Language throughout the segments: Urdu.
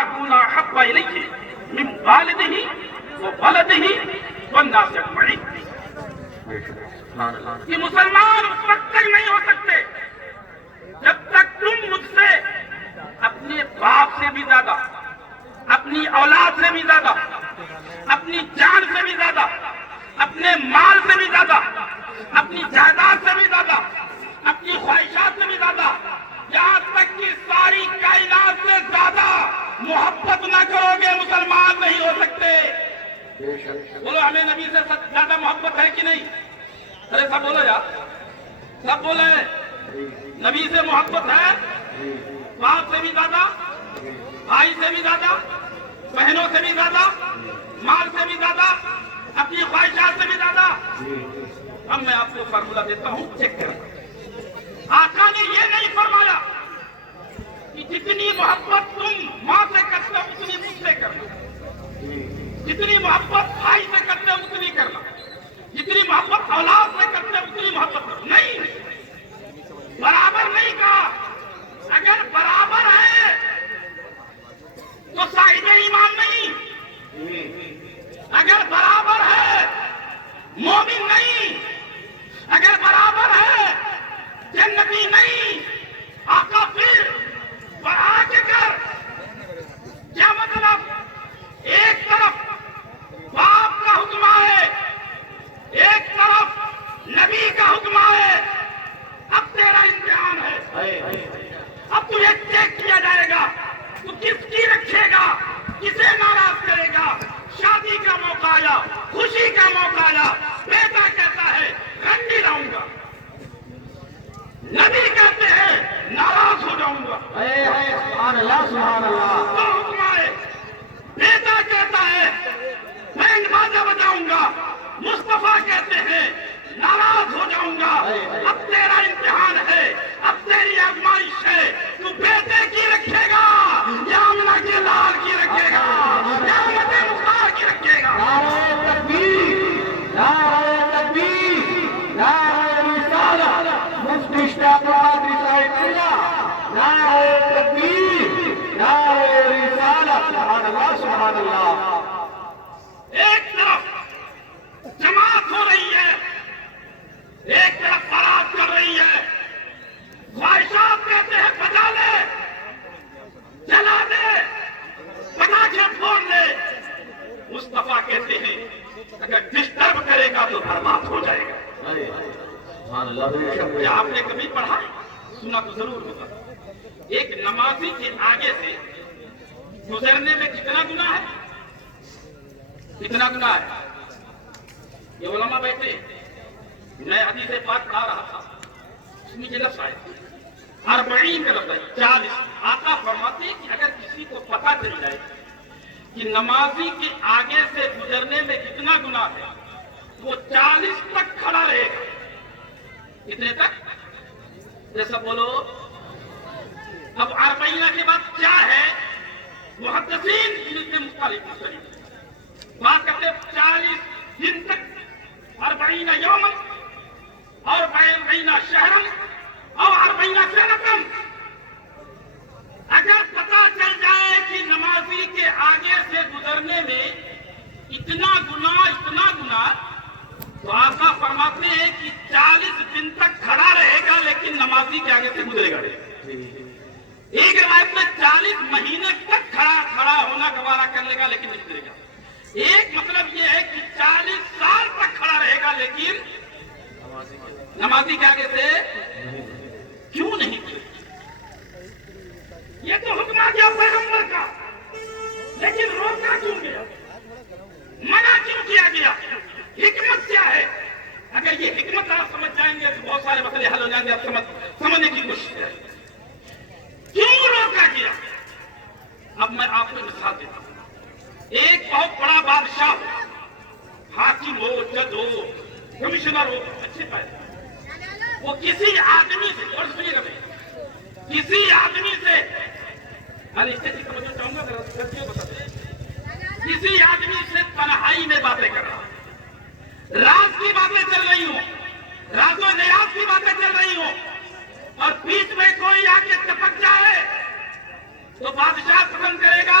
اکون احب الیہ من والدہ وولدہ والناس اجمعین. یہ مسلمان اس وقت تک نہیں ہو سکتے جب تک تم مجھ سے اپنے باپ سے بھی زیادہ، اپنی اولاد سے بھی زیادہ، اپنی جان سے بھی زیادہ، اپنے مال سے بھی زیادہ، اپنی جائیداد سے بھی زیادہ، اپنی خواہشات سے بھی زیادہ، یہاں تک کہ ساری کائنات سے زیادہ محبت نہ کرو گے مسلمان نہیں ہو سکتے. بولو ہمیں نبی سے زیادہ محبت ہے کہ نہیں؟ ارے سب بولو یار، سب بولے نبی سے محبت ہے؟ باپ سے بھی زیادہ، بھائی سے بھی زیادہ، بہنوں سے بھی زیادہ، مال سے بھی زیادہ، اپنی خواہشات سے بھی زیادہ. اب میں آپ کو فارمولہ دیتا ہوں، چیک کریں. آقا نے یہ نہیں فرمایا کہ جتنی محبت تم ماں سے کرتے ہو اتنی مجھ سے کرنا، جتنی محبت بھائی سے کرتے ہو اتنی کرنا، جتنی محبت اولاد سے کرتے ہو اتنی محبت کرنا. نہیں، برابر نہیں کہا. اگر برابر ہے تو صاحب ایمان نہیں، اگر برابر ہے مومن نہیں، اگر برابر ہے جنتی نہیں. آقا پھر بڑھا کے کر. کیا مطلب؟ ایک طرف باپ کا حکم ہے، ایک طرف نبی کا حکم ہے. اب تیرا امتحان ہے، اب تجھے چیک کیا جائے گا تو کس کی رکھے گا، کسے ناراض کرے گا. شادی کا موقع آیا، خوشی کا موقع آیا، بیٹا کہتا ہے رنڈی لاؤں گا، نبی کہتے ہیں ناراض ہو جاؤں گا. سبحان اللہ سبحان اللہ. تو حکم ہے. بیٹا کہتا ہے بینڈ بازا بجاؤں گا، مصطفیٰ کہتے ہیں ناراض ہو جاؤں گا. اب تیرا امتحان ہے، اب تیری آزمائش ہے. تو بیٹے کی رکھے گا یا امنا کے لال کی رکھے گا یا امت مختار کی رکھے گا؟ نعرہ تکبیر، نعرہ تکبیر، نعرہ رسالت. مفتی اشتیاق القادری صاحب میرا نعرہ تکبیر، نعرہ رسالت. سبحان اللہ سبحان اللہ. ایک طرف جماعت ہو رہی ہے، ایک طرف بارات چل رہی ہے. خواہشات کہتے ہیں بجا لے، جلا دے، پٹاخے پھوڑ دے. مصطفیٰ کہتے ہیں اگر ڈسٹرب کرے گا تو برباد ہو جائے گا. سبحان اللہ. کیا آپ نے کبھی پڑھا؟ سنا تو ضرور ہوگا. ایک نمازی کے آگے سے گزرنے میں کتنا گناہ ہے؟ کتنا گناہ ہے؟ یہ علماء بیٹھے، میں حدیث پاک پڑھا رہا تھا، اس میں یہ لفظ آیا 40 کا لفظ ہے، 40. آقا فرماتے ہیں کہ اگر کسی کو پتہ چل جائے کہ نمازی کے آگے سے گزرنے میں کتنا گناہ ہے، وہ 40 تک کھڑا رہے گا. کتنے تک؟ جیسا بولو. اب 40 کے بعد کیا ہے؟ محدثین ان سے مختلف بات کرتے 40 دن تک، 40 یوم اور 40 شہرن اور 40 سنتن. اگر پتا چل جائے کہ نمازی کے آگے سے گزرنے میں اتنا گناہ تو آقا فرماتے ہیں کہ 40 دن تک کھڑا رہے گا لیکن نمازی کے آگے سے گزرے گا. ایک روایت میں 40 مہینے تک کھڑا ہونا گوارا کر لے گا لیکن نہیں گزرے گا. ایک مطلب یہ ہے کہ 40 سال تک کھڑا رہے گا لیکن نمازی کے آگے سے کیوں نہیں گزرے گا. یہ تو حکم آ گیا پیغمبر کا، لیکن روکا کیوں گیا، منع کیوں کیا گیا؟ حکمت کیا ہے؟ اگر یہ حکمت آپ سمجھ جائیں گے تو بہت سارے مسئلے حل ہو جائیں گے. آپ سمجھنے کی کوشش کریں کیوں روکا گیا. اب میں آپ کو مثال دیتا ہوں. ایک بہت بڑا بادشاہ ہو، حاکم ہو، جج ہو، کمشنر ہو، اچھے پیسے، وہ کسی آدمی سے اور سنیے گا بھائی، کسی آدمی سے چاہوں گا کسی آدمی سے تنہائی میں باتیں کر رہا ہوں، راز کی باتیں چل رہی ہوں، راز و نیاز کی باتیں چل رہی ہوں، اور بیچ میں کوئی آ کے ٹپک جائے تو بادشاہ پسند کرے گا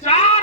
4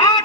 8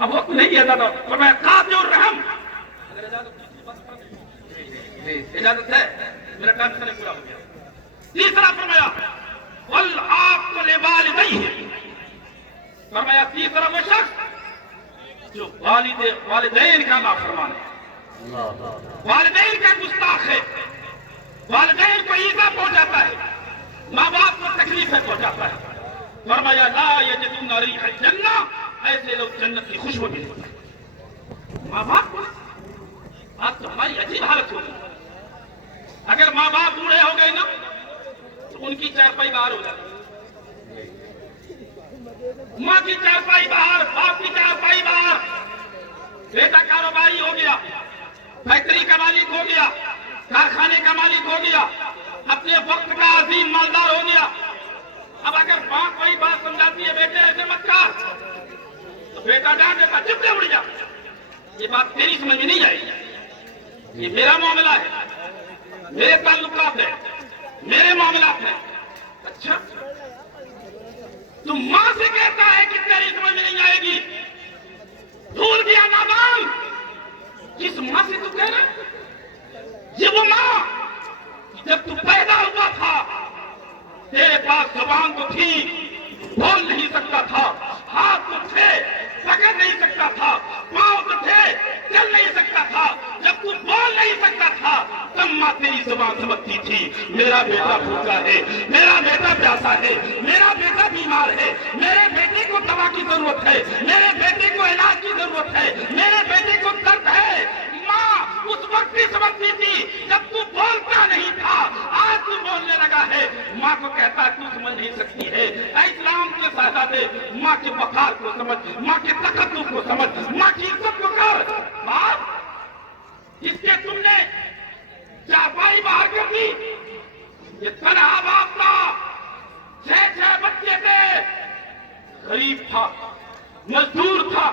اب وقت نہیں ہے دادا فرمایا قاطع الرحم. اجازت ہے؟ میرا ٹائم سے پورا ہو گیا. تیسرا فرمایا والعاق لوالدیہ. فرمایا تیسرا وہ شخص جو والدین کا نافرمان ہے، والدین کا گستاخ ہے، والدین کو ایذا پہنچاتا ہے، ماں باپ کو تکلیفیں پہنچاتا ہے. فرمایا لا یجدون ریح الجنہ، ایسے لوگ جنت کی خوشبو نہیں لیتے. ماں باپ کو آج تو ہماری عجیب حالت ہوگی. اگر ماں باپ بوڑھے ہو گئے نا تو ان کی چارپائی باہر ہو جاتی، ماں کی چارپائی باہر، باپ کی چارپائی باہر. بیٹا کاروباری ہو گیا، فیکٹری کا مالک ہو گیا، کارخانے کا مالک ہو گیا، اپنے وقت کا عظیم مالدار ہو گیا. اب اگر ماں کوئی بات سمجھاتی ہے بیٹے ایسے مت کر، تو بیٹا ڈانٹ دیتا چپ سے اڑ جا، یہ بات تیری سمجھ میں نہیں آئی، یہ میرا معاملہ ہے، میرے تعلقات ہیں، میرے معاملات ہیں. اچھا تم ماں سے کہتا ہے کہ تیری سمجھ میں نہیں آئے گی، بھول گیا نادان جس ماں سے تو کہہ رہا. یہ وہ ماں جب تو پیدا ہوا تھا تیرے پاس زبان تو تھی، بول نہیں سکتا تھا، ہاتھ تو تھے پکڑ نہیں سکتا تھا، پاؤں تو تھے چل نہیں سکتا تھا. جب تو بول نہیں سکتا تھا تب ماں تیری زبان سمجھتی تھی میرا بیٹا بھوکا ہے، میرا بیٹا پیاسا ہے، میرا بیٹا بیمار ہے، میرے بیٹے کو دوا کی ضرورت ہے، میرے بیٹے کو علاج کی ضرورت ہے، میرے بیٹے کو درد ہے. ماں اس وقت بھی سمجھتی تھی جب تو بولتا نہیں تھا، آج تو بولنے لگا ہے. ماں کو کہتا ہے تو سمجھ نہیں سکتی ہے. اے اسلام کے شہزادے، ماں کے وقار کو سمجھ، ماں کے تقدس کو سمجھ، ماں کی عزت کو کر. بات جس کے تم نے چارپائی باہر کر دی، یہ تنہا باپ تھا، 6 بچے تھے، غریب تھا، مزدور تھا،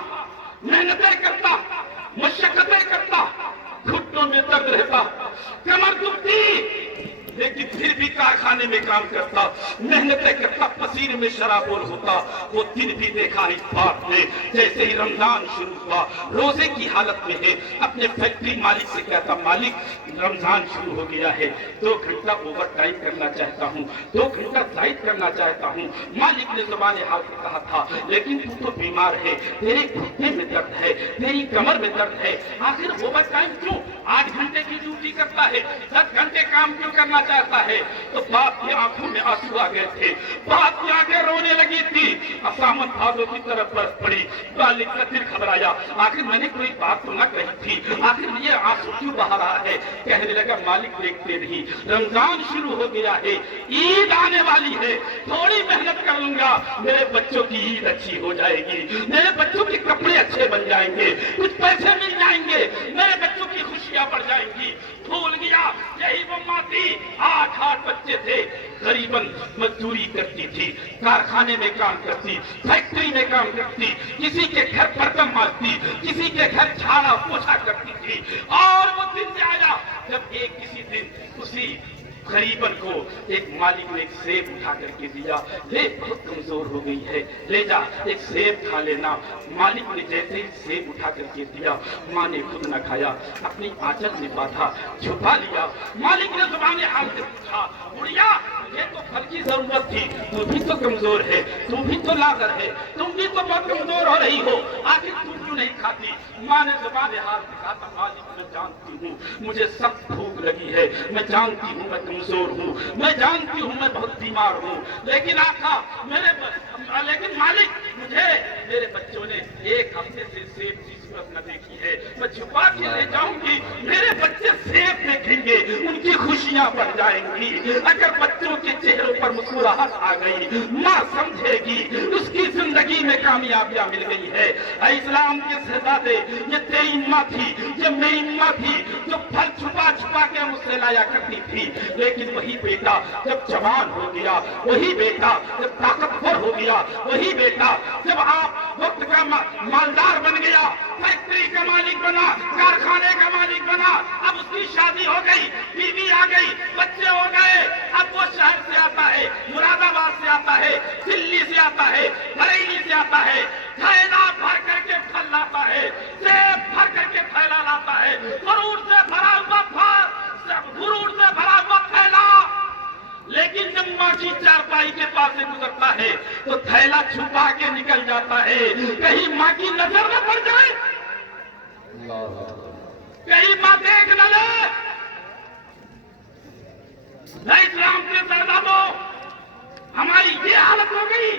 محنتیں کرتا، مشقتیں کرتا، گھٹنوں میں درد رہتا، کمر دکھتی، لیکن پھر بھی کارخانے میں کام کرتا، محنتیں کرتا، پسینے میں شرابور ہوتا. وہ دن بھی دیکھا اس باپ نے جیسے ہی رمضان شروع ہوا، روزے کی حالت میں ہے، اپنے فیکٹری مالک سے کہتا مالک رمضان شروع ہو گیا ہے، 2 گھنٹہ اوور ٹائم کرنا چاہتا ہوں، 2 گھنٹہ زائد کرنا چاہتا ہوں. مالک نے زبان حال سے کہا تھا لیکن تو بیمار ہے، تیرے گھٹنے میں درد ہے، تیری کمر میں درد ہے، آخر اوور ٹائم کیوں؟ 8 گھنٹے کی ڈیوٹی کرتا ہے، 10 گھنٹے کام کیوں کرنا چاہتا ہے؟ تو باپ کی آنکھوں میں آنسو آ گئے تھے، باپ کی آنکھیں رونے لگی تھی. اسامت بھاگوں کی طرف برس پڑی. مالک کا دل گھبرایا، آخر میں نے کوئی بات تو نہ کہی تھی، آخر یہ آنسو کیوں بہا رہا ہے؟ کہنے لگا مالک دیکھتے نہیں، رمضان شروع ہو گیا ہے، عید آنے والی ہے، تھوڑی محنت کر لوں گا، میرے بچوں کی عید اچھی ہو جائے گی، میرے بچوں کے کپڑے اچھے بن جائیں گے، کچھ پیسے مل جائیں گے، میرے بچوں کی خوشیاں بڑھ جائیں گی. بھول گیا یہی وہ ماں تھی، 8 بچے تھے، غریباً مزدوری کرتی تھی، کارخانے میں کام کرتی، فیکٹری میں کام کرتی، کسی کے گھر برتن مانجتی، کسی کے گھر جھاڑا پوچھا کرتی تھی. اور وہ دن آیا جب کسی دن اسی غریبن کو ایک مالک نے ایک سیب اٹھا کر کے دیا. لے بہت کمزور ہو گئی ہے، لے جا ایک سیب کھا لینا. مالک نے جیسے ہی سیب اٹھا کر کے دیا، ماں نے خود نہ کھایا، اپنی آنچل میں باندھا، چھپا لیا. مالک نے زبان حال سے پوچھا بڑھیا یہ تو پھل کی ضرورت تھی، تو بھی تو کمزور ہے، تم بھی تو لاغر ہے، تم بھی تو بہت کمزور ہو رہی ہو، آخر تم کیوں نہیں کھاتی؟ ماں نے زبان حال سے کہا تھا مالک میں جانتی ہوں مجھے سخت بھوک لگی ہے، میں جانتی ہوں میں کمزور ہوں، میں جانتی ہوں میں بہت بیمار ہوں، لیکن آقا لیکن مالک مجھے میرے بچوں نے 1 ہفتے سے سیب کی صورت نہ دیکھی ہے، میں چھپا کے لے جاؤں گی، میرے بچے سیب دیکھیں گے، ان کی خوشیاں بڑھ جائیں گی. اگر بچوں کے چہروں پر مسکراہٹ آ گئی، ماں سمجھے گی اس کی زندگی میں کامیابیاں مل گئی ہے. اے اسلام کے شہزادے، یہ تیری ماں تھی، یہ میری ماں تھی جو پھل چھپا چھپا کے مجھ سے لایا کرتی تھی، لیکن وہی بیٹا جب جوان ہو گیا، وہی بیٹا جب طاقتور ہو گیا، وہی بیٹا جب آپ وقت کا مالدار بن گیا، فیکٹری کا مالک بنا، کارخانے کا مالک بنا، اب اس کی شادی ہو گئی، بیوی آ گئی، بچے ہو گئے، اب وہ شہر سے آتا ہے، مراد آباد سے آتا ہے، دلی سے آتا ہے، بریلی سے آتا ہے، تھیلا بھر کر کے پھل لا جاتا ہے کہیں ماں کی نظر نہ پڑ جائے، کہیں ماں دیکھ نہ لے۔ اے اسلام کے سرداروں، ہماری یہ حالت ہو گئی۔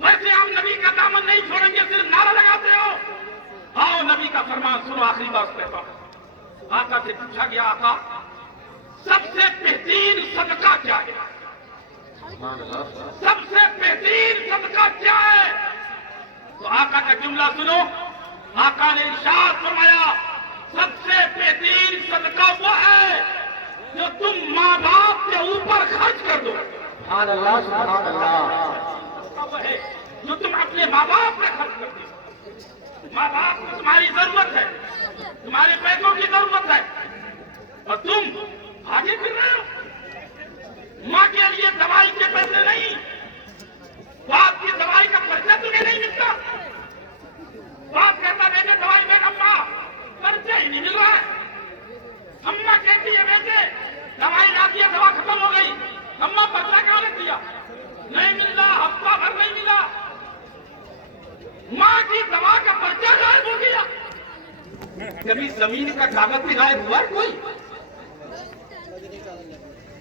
ویسے ہم نبی کا دامن نہیں چھوڑیں گے، صرف نعرہ لگاتے ہو۔ آؤ نبی کا فرمان سنو، آخری بات کہتا ہوں۔ آقا سے پوچھا گیا، آقا سب سے بہترین صدقہ کیا ہے؟ سب سے بہترین صدقہ کیا ہے؟ تو آقا کا جملہ سنو، آقا نے ارشاد فرمایا سب سے بہترین صدقہ وہ ہے جو تم ماں باپ کے اوپر خرچ کر دو۔ سبحان اللہ سبحان اللہ، وہ ہے جو تم اپنے ماں باپ پہ خرچ کر دو۔ ماں باپ کو تمہاری ضرورت ہے، تمہارے پیسوں کی ضرورت ہے، اور تم بھاگے پھر رہے ہو۔ ماں کے لیے دوائی کے پیسے نہیں، باپ کی دوائی کا خرچہ تمہیں نہیں ملتا۔ باپ کہتا بیٹے دوائی میں اماں خرچہ ہی نہیں مل رہا ہے۔ اماں کہتی ہے بیٹے دوائی لاتی ہے، دوا ختم ہو گئی، اماں خرچہ کہاں نے دیا؟ نہیں مل رہا، ہفتہ بھر نہیں ملا۔ ماں کی دوا کا خرچہ غائب ہو گیا۔ کبھی زمین کا کاغذ بھی غائب ہوا ہے؟ کوئی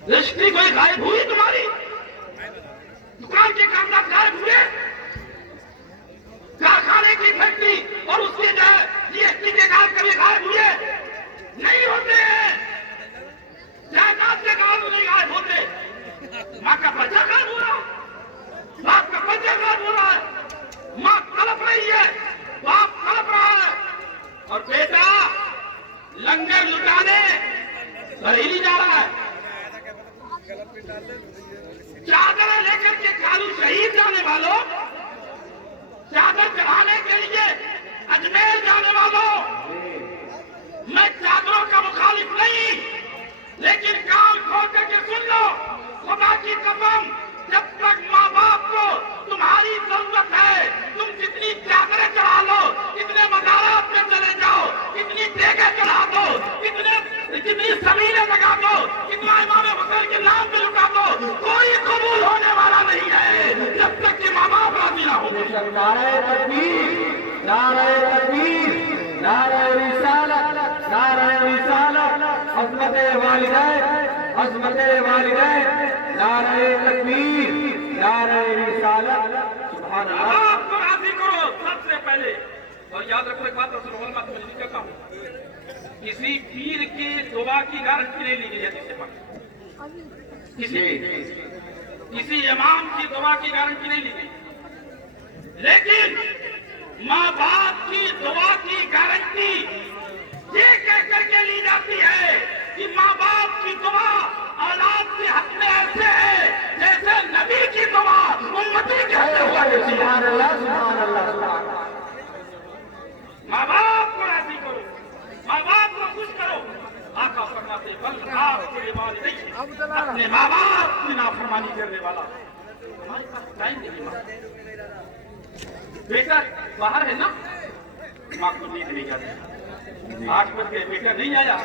رشتے کوئی غائب ہوئی تمہاری؟ دکان کے کاغذات غائب ہوئے؟ کارخانے کی فیکٹری اور اس کے جو جی ایس ٹی کے کاغذ کبھی غائب ہوئے؟ نہیں ہوتے ہیں۔ جائیداد کے کاغذ نہیں غائب ہوتے۔ ماں کا خرچہ غائب ہو رہا ہے، باپ کا خرچہ غائب ہو رہا ہے، ماں تڑپ رہی ہے، باپ تڑپ رہا ہے، اور بیٹا لنگر لٹانے بریلی جا رہا ہے۔ چادریں لے کر کے کالو شہید جانے والوں، چادر چڑھانے کے لیے اجمیر جانے والوں، میں چادروں کا مخالف نہیں، لیکن کام کھول کر کے سن لو، خدا کی قسم جب تک ماں باپ کو تمہاری ضرورت ہے، تم جتنی چادریں چڑھا لو، کتنے مزارات میں چلے جاؤ، کتنی دیگیں چڑھا دو، کتنی زمینیں لگا دو، کتنا امام حسین کے نام پہ لٹا دو، کوئی قبول ہونے والا نہیں ہے جب تک کہ ماں باپ راضی نہ ہو۔ نعرہ تکبیر، نعرہ تکبیر، نعرہ رسالت، نعرہ رسالت، عظمت والدین، عظمت والدین، نعرہ تکبیر، نعرہ رسالت، سبحان اللہ۔ آپ کو راضی کرو سب سے پہلے، اور یاد رکھو ایک بات رسول اللہ میں نہیں کہتا ہوں، کسی پیر کی دعا کی گارنٹی نہیں لی گئی حدیث پاک، کسی امام کی دعا کی گارنٹی نہیں لی گئی، لیکن ماں باپ کی دعا کی گارنٹی یہ کہہ کر کے لی جاتی ہے کہ ماں باپ کی دعا اولاد کے حق میں ایسے ہے جیسے نبی کی دعا امتی کے حق میں ہوا کرتی ہے۔ سبحان اللہ سبحان اللہ سبحان اللہ۔ ماں باپ کو راضی کرو، ماں باپ کو خوش کرو۔ آقا فرماتے بل آپ کے والدین، اپنے ماں باپ کی نافرمانی کرنے والا ہمارے پاس ٹائم نہیں۔ ماں بیٹا باہر ہے نا، ماں کو نیند نہیں آتی، 8 بج گئے بیٹا نہیں آیا،